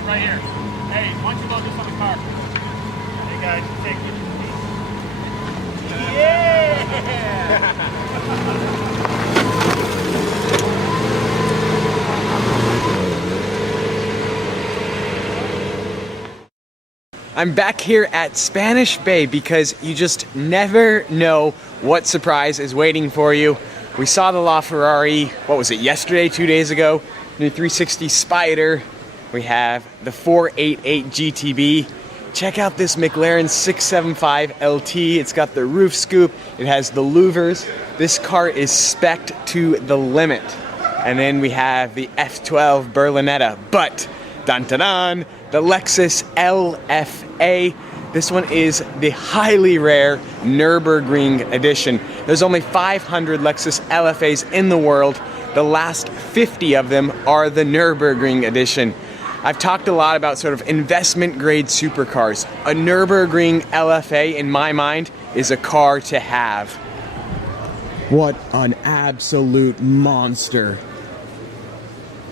it right here. Hey, why don't you load this on the car? Hey guys, take it. Yeah! I'm back here at Spanish Bay because you just never know what surprise is waiting for you. We saw the LaFerrari, what was it, yesterday, 2 days ago? New 360 Spider. We have the 488 GTB. Check out this McLaren 675 LT. It's got the roof scoop. It has the louvers. This car is spec'd to the limit. And then we have the F12 Berlinetta. But, dun dun dun, the Lexus LFA. This one is the highly rare Nürburgring edition. There's only 500 Lexus LFAs in the world. The last 50 of them are the Nürburgring edition. I've talked a lot about sort of investment grade supercars. A Nürburgring LFA, in my mind, is a car to have. What an absolute monster.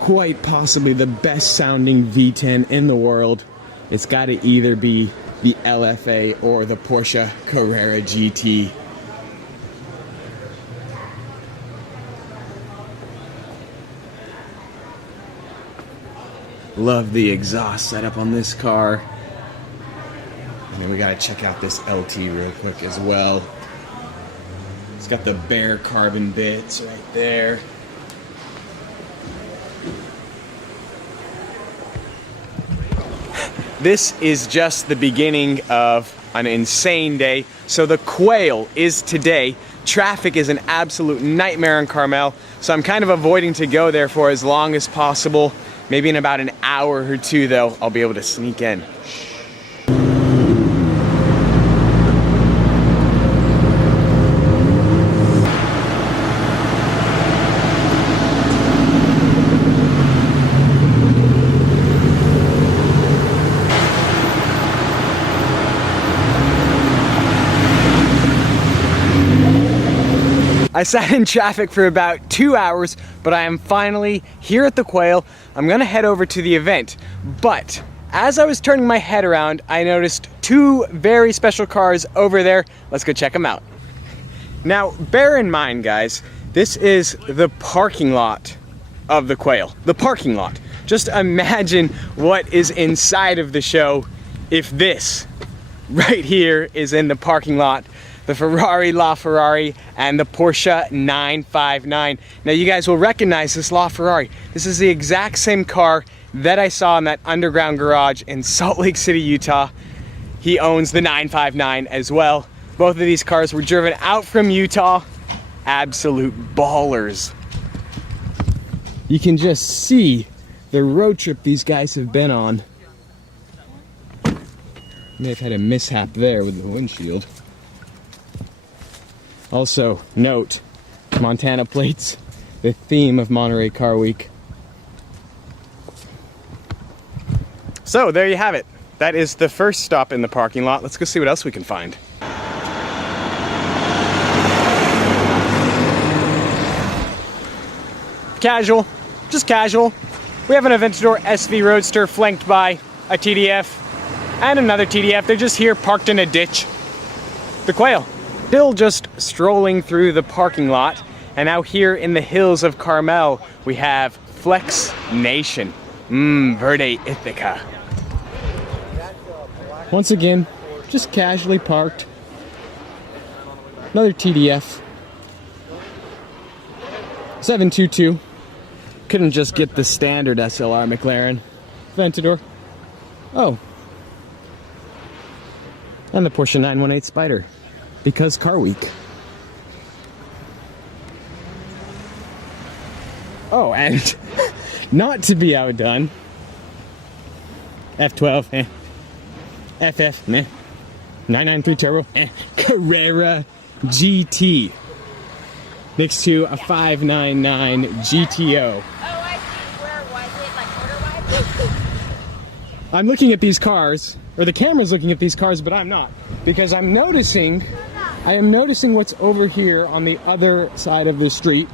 Quite possibly the best sounding V10 in the world. It's got to either be the LFA or the Porsche Carrera GT. Love the exhaust setup on this car. And then we gotta check out this LT real quick as well. It's got the bare carbon bits right there. This is just the beginning of an insane day. So the Quail is today. Traffic is an absolute nightmare in Carmel, so I'm kind of avoiding to go there for as long as possible. Maybe in about an hour or two though, I'll be able to sneak in. I sat in traffic for about 2 hours, but I am finally here at the Quail. I'm gonna head over to the event, but as I was turning my head around, I noticed two very special cars over there. Let's go check them out. Now, bear in mind, guys, this is the parking lot of the Quail. The parking lot. Just imagine what is inside of the show if this right here is in the parking lot. The Ferrari LaFerrari and the Porsche 959. Now you guys will recognize this LaFerrari. This is the exact same car that I saw in that underground garage in Salt Lake City, Utah. He owns the 959 as well. Both of these cars were driven out from Utah. Absolute ballers. You can just see the road trip these guys have been on. May have had a mishap there with the windshield. Also, note, Montana plates, the theme of Monterey Car Week. So, there you have it. That is the first stop in the parking lot. Let's go see what else we can find. Casual, just casual. We have an Aventador SV Roadster flanked by a TDF and another TDF. They're just here parked in a ditch. The Quail. Still just strolling through the parking lot, and out here in the hills of Carmel, we have Flex Nation. Verde Ithaca. Once again, just casually parked. Another TDF. 722. Couldn't just get the standard SLR McLaren. Aventador. Oh. And the Porsche 918 Spider. Because Car Week. Oh, and not to be outdone, F12, FF, 993 Turbo, Carrera GT, next to a 599 GTO. Oh, I see. Where was it? Like order-wise? I'm looking at these cars, or the camera's looking at these cars, but I'm not, because I am noticing what's over here on the other side of the street.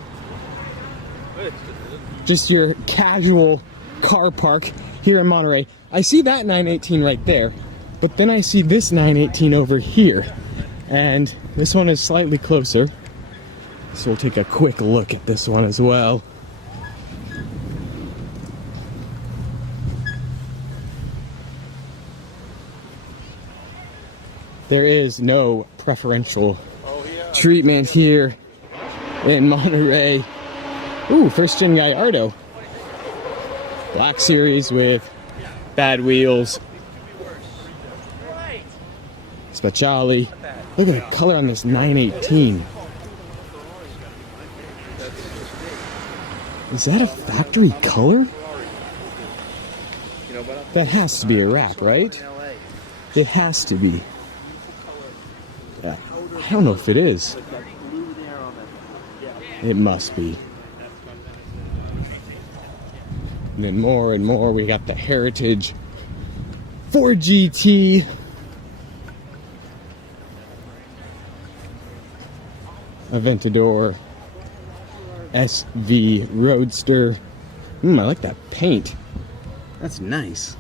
Just your casual car park here in Monterey. I see that 918 right there, but then I see this 918 over here, and this one is slightly closer. So we'll take a quick look at this one as well. There is no preferential treatment here in Monterey. Ooh, first gen Gallardo. Black series with bad wheels. Speciale. Look at the color on this 918. Is that a factory color? That has to be a wrap, right? It has to be. Yeah. I don't know if it is. It must be. And then more and more, we got the Heritage 4GT. Aventador SV Roadster. I like that paint. That's nice.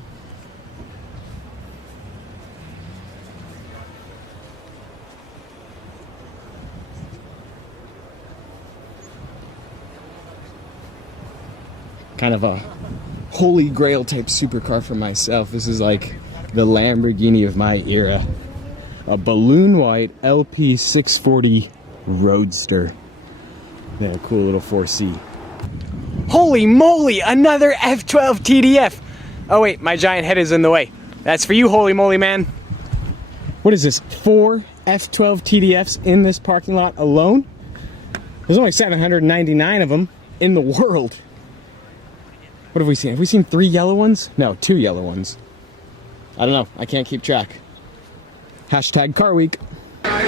Kind of a holy grail type supercar for myself. This is like the Lamborghini of my era. A balloon white LP640 Roadster. Yeah, cool little 4C. Holy moly, another F12 TDF. Oh wait, my giant head is in the way. That's for you, holy moly man. What is this, 4 F12 TDFs in this parking lot alone? There's only 799 of them in the world. What have we seen? Have we seen 3 yellow ones? No, 2 yellow ones. I don't know, I can't keep track. Hashtag car week.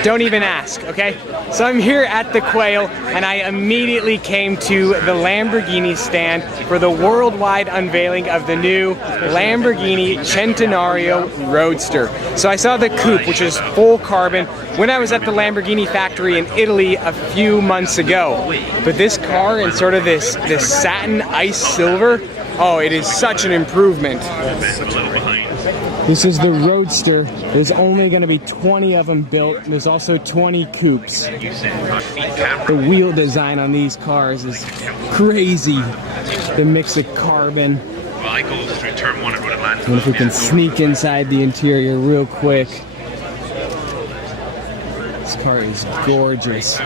Don't even ask, okay? So I'm here at the Quail, and I immediately came to the Lamborghini stand for the worldwide unveiling of the new Lamborghini Centenario Roadster. So I saw the coupe, which is full carbon, when I was at the Lamborghini Factory in Italy a few months ago. But this car in sort of this satin ice silver, oh, it is such an improvement. This is the Roadster. There's only going to be 20 of them built. There's also 20 coupes. The wheel design on these cars is crazy. The mix of carbon. And if we can sneak inside the interior real quick. This car is gorgeous.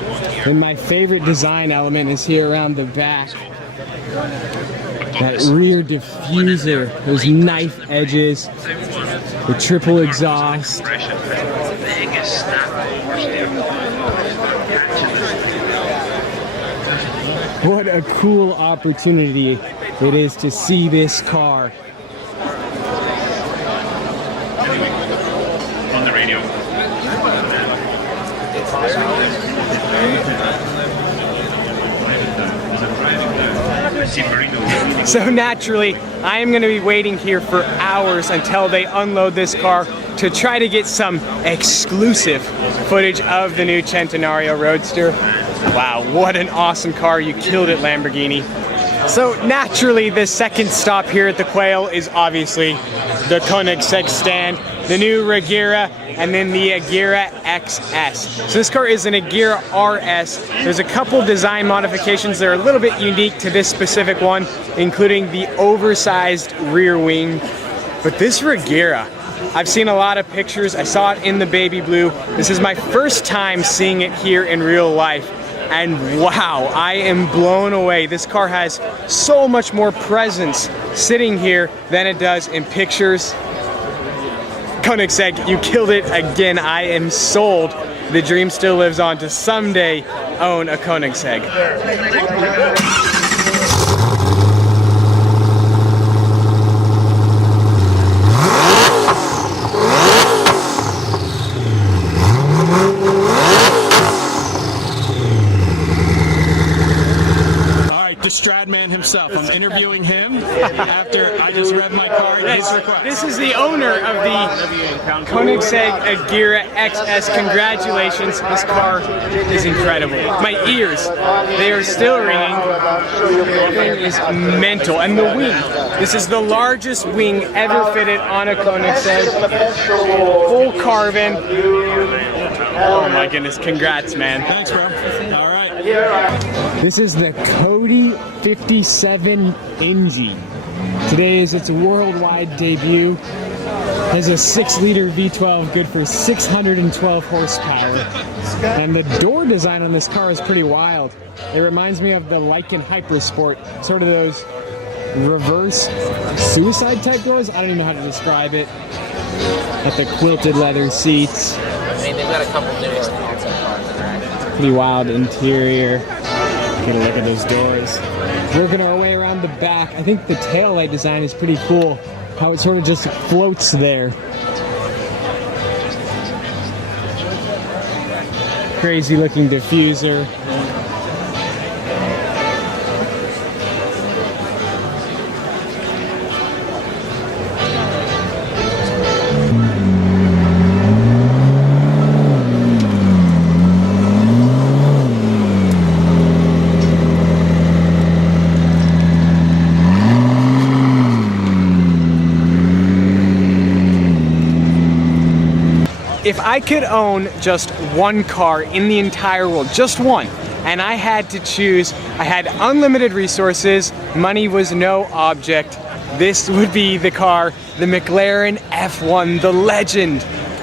And my favorite design element is here around the back. That rear diffuser, those knife edges, the triple exhaust. What a cool opportunity it is to see this car. On the radio. So naturally, I am going to be waiting here for hours until they unload this car to try to get some exclusive footage of the new Centenario Roadster. Wow, what an awesome car. You killed it, Lamborghini. So naturally, the second stop here at the Quail is obviously the Koenigsegg stand, the new Regera, and then the Agera XS. So this car is an Agera RS. There's a couple design modifications that are a little bit unique to this specific one, including the oversized rear wing. But this Regera, I've seen a lot of pictures. I saw it in the baby blue. This is my first time seeing it here in real life. And wow, I am blown away. This car has so much more presence sitting here than it does in pictures. Koenigsegg, you killed it again. I am sold. The dream still lives on to someday own a Koenigsegg. Stradman himself. I'm interviewing him. after I just revved my car at his request. This is the owner of the Koenigsegg Agera XS. Congratulations, this car is incredible. My ears, they are still ringing. The thing is mental. And the wing, this is the largest wing ever fitted on a Koenigsegg. Full carbon. Oh my goodness, congrats, man. Thanks, bro. All right. This is the Cody 57 NG. Today is its worldwide debut. Has a 6-liter V12, good for 612 horsepower. And the door design on this car is pretty wild. It reminds me of the Lykan Hypersport, sort of those reverse suicide type doors. I don't even know how to describe it. Got the quilted leather seats. I mean, they've got a couple new concept cars that are actually Pretty wild interior. Get a look at those doors. Working our way around the back. I think the taillight design is pretty cool. How it sort of just floats there. Crazy looking diffuser. If I could own just one car in the entire world, just one, and I had to choose, I had unlimited resources, money was no object, this would be the car, the McLaren F1, the legend.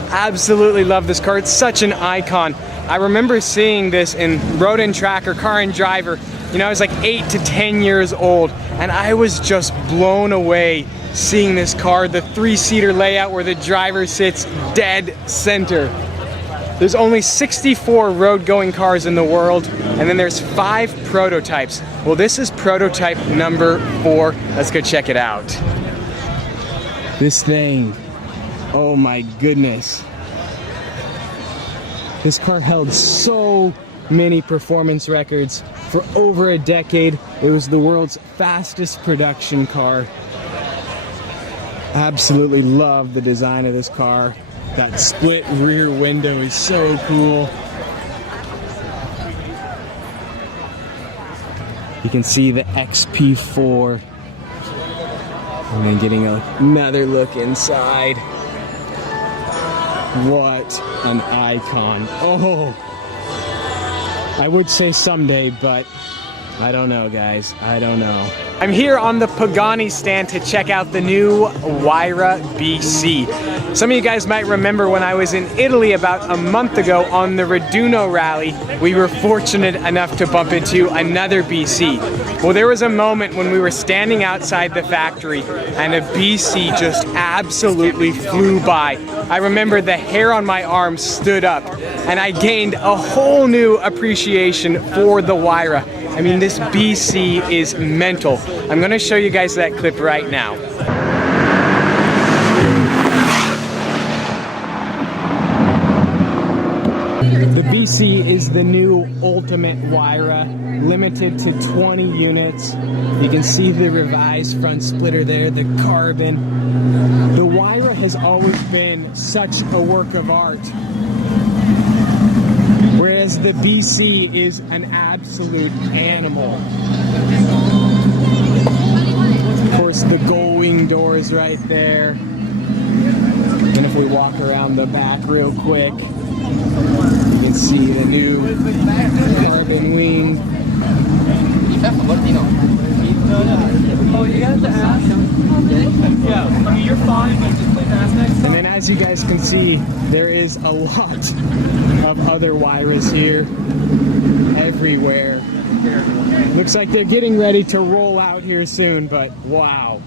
Absolutely love this car, it's such an icon. I remember seeing this in Road and Track or Car and Driver. You know, I was like 8 to 10 years old, and I was just blown away seeing this car, the 3-seater layout where the driver sits dead center. There's only 64 road-going cars in the world, and then there's 5 prototypes. Well, this is prototype number 4. Let's go check it out. This thing, oh my goodness. This car held so many performance records for over a decade. It was the world's fastest production car. Absolutely love the design of this car. That split rear window is so cool. You can see the XP4. And then getting another look inside. What an icon. Oh, I would say someday, but I don't know, guys. I don't know. I'm here on the Pagani stand to check out the new Huayra BC. Some of you guys might remember when I was in Italy about a month ago on the Raduno rally, we were fortunate enough to bump into another BC. Well, there was a moment when we were standing outside the factory and a BC just absolutely flew by. I remember the hair on my arm stood up and I gained a whole new appreciation for the Huayra. I mean, this BC is mental. I'm gonna show you guys that clip right now. The BC is the new ultimate Huayra, limited to 20 units. You can see the revised front splitter there, the carbon. The Huayra has always been such a work of art, whereas the BC is an absolute animal. Of course, the gull wing doors right there. And if we walk around the back real quick, you can see the new carbon wing. And then as you guys can see, there is a lot of other Huayras here, everywhere. Looks like they're getting ready to roll out here soon, but wow.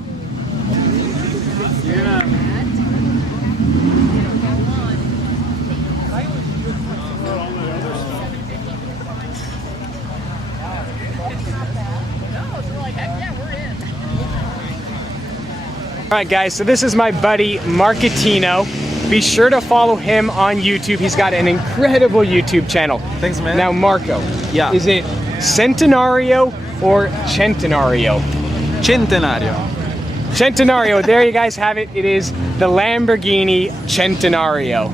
Alright guys, so this is my buddy Marcatino. Be sure to follow him on YouTube. He's got an incredible YouTube channel. Thanks, man. Now Marco, Yeah. is it Centenario or Centenario? Centenario. Centenario, there you guys have it. It is the Lamborghini Centenario.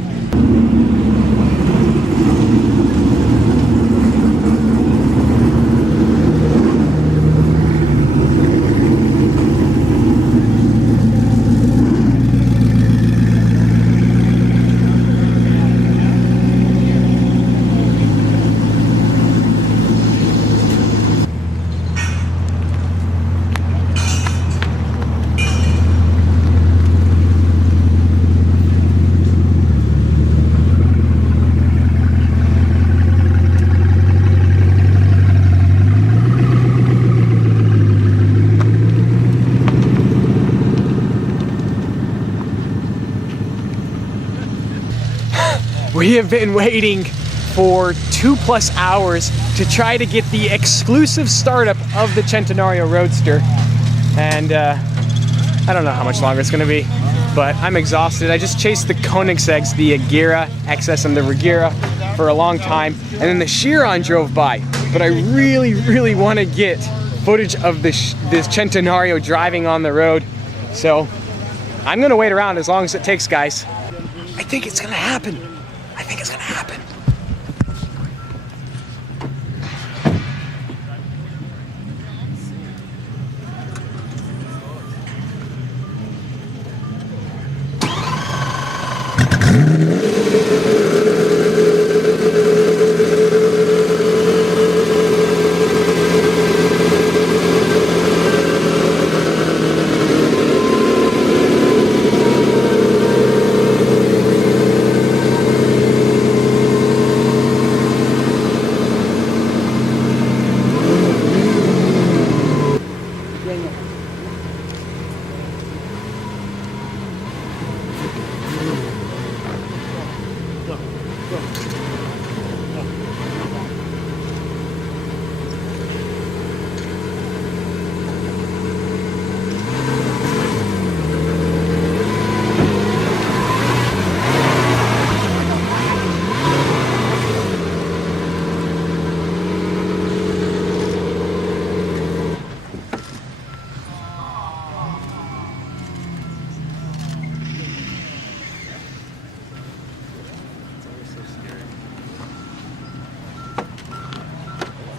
We have been waiting for 2+ hours to try to get the exclusive startup of the Centenario Roadster. And I don't know how much longer it's gonna be, but I'm exhausted. I just chased the Koenigsegg's, the Agera XS and the Regera for a long time. And then the Chiron drove by, but I really wanna get footage of this Centenario driving on the road. So I'm gonna wait around as long as it takes, guys. I think it's gonna happen. I think it's gonna happen.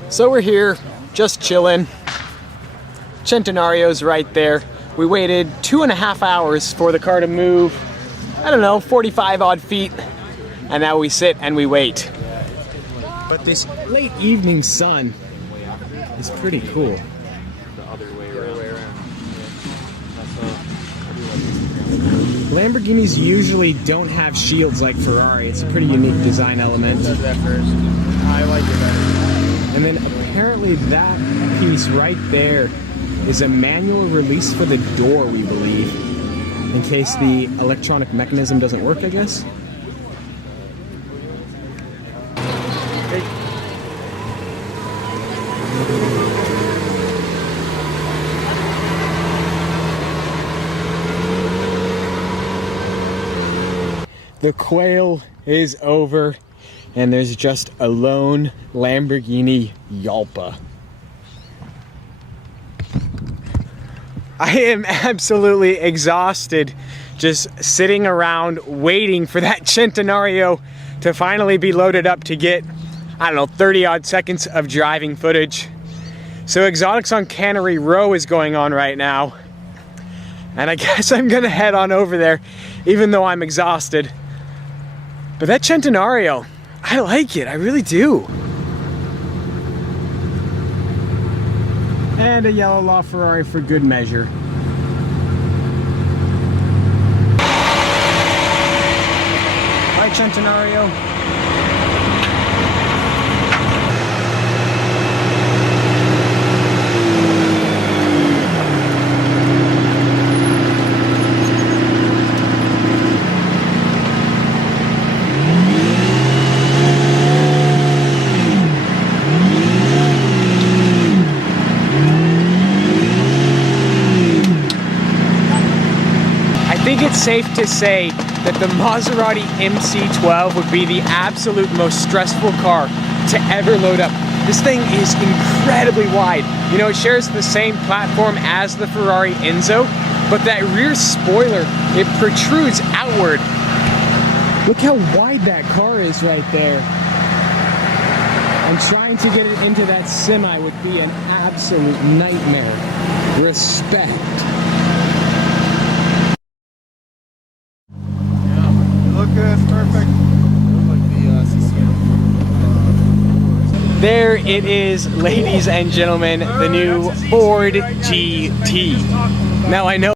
So we're here, just chilling. Centenario's right there. We waited 2.5 hours for the car to move, I don't know, 45 odd feet. And now we sit and we wait. But this late evening sun is pretty cool. Lamborghinis usually don't have shields like Ferrari. It's a pretty unique design element. I like it better. And then apparently that piece right there is a manual release for the door, we believe, in case the electronic mechanism doesn't work, I guess. The quail is over, and there's just a lone Lamborghini Yalpa. I am absolutely exhausted just sitting around waiting for that Centenario to finally be loaded up to get, I don't know, 30 odd seconds of driving footage. So Exotics on Cannery Row is going on right now, and I guess I'm gonna head on over there even though I'm exhausted. But that Centenario, I like it, I really do. And a yellow LaFerrari for good measure. Hi, Centenario. I think it's safe to say that the Maserati MC12 would be the absolute most stressful car to ever load up. This thing is incredibly wide. You know, it shares the same platform as the Ferrari Enzo, but that rear spoiler, it protrudes outward. Look how wide that car is right there. And trying to get it into that semi would be an absolute nightmare. Respect. Look good, it's perfect. There it is, ladies and gentlemen, the new Ford GT. Now I know